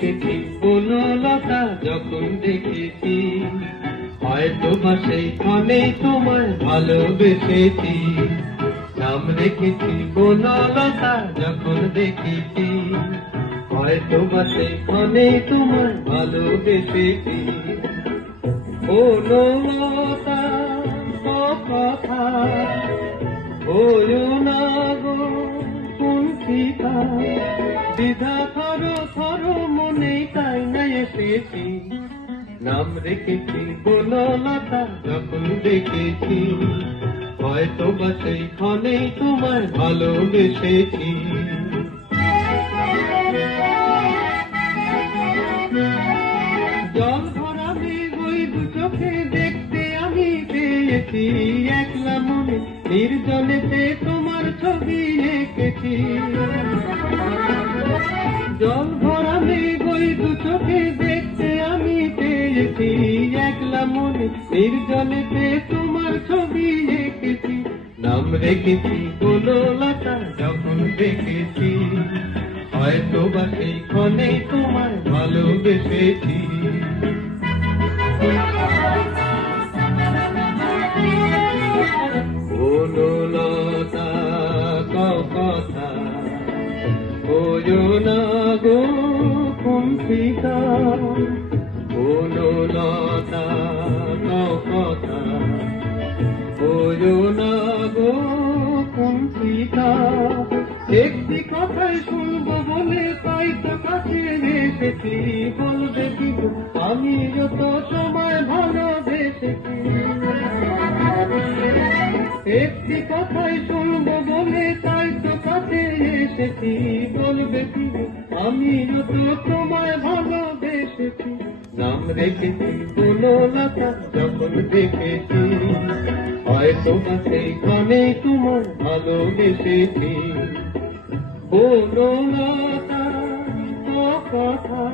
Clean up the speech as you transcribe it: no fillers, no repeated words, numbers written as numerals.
রেখেছি বনলতা যখন দেখেছি, হয়তো বা সেইখানেই তোমায় ভালোবেসেছি। নাম রেখেছি বনলতা যখন দেখেছি, হয়তো বা সেইখানেই তোমায় ভালোবেসেছি। বনলতা কথা বলো না গো কুণ্ঠিতা, দ্বিধা থর মনে তাই না এসেছি। নাম রেখেছি বনলতা যখন দেখেছি, হয়তো বা সেইখানেই তোমায় ভালোবেসেছি। জল ভরা মেঘ ওই দু চোখে দেখতে আমি পেয়েছি, একলা মনে নির্জনেতে তোমার ছবি এঁকেছি। জল ভরা মেঘ ওই দু চোখে দেখতে আমি পেয়েছি, একলা মনে নির্জনেতে তোমার ছবি এঁকেছি। নাম রেখেছি বনলতা যখন দেখেছি, হয়তো বা সেইখানেই তোমায় ভালোবেসেছি। বনলতা কথা বলো না গো কুণ্ঠিতা, বনলতা কথা বলো না গো কুণ্ঠিতা। একটি কথাই শুনবো বলে তাই তো কাছে এসেছি, বলবে কি আমি যত সময় ভালোবেসেছি। একটি কথাই শুনবো বলে তাই তো কাছে এসেছি, বলবে কি আমি যত তোমায় ভালোবেসেছি। নাম রেখেছি বনলতা যখন দেখেছি, হয়তো বা সেইখানেই তোমায় ভালোবেসেছি। বনলতা কথা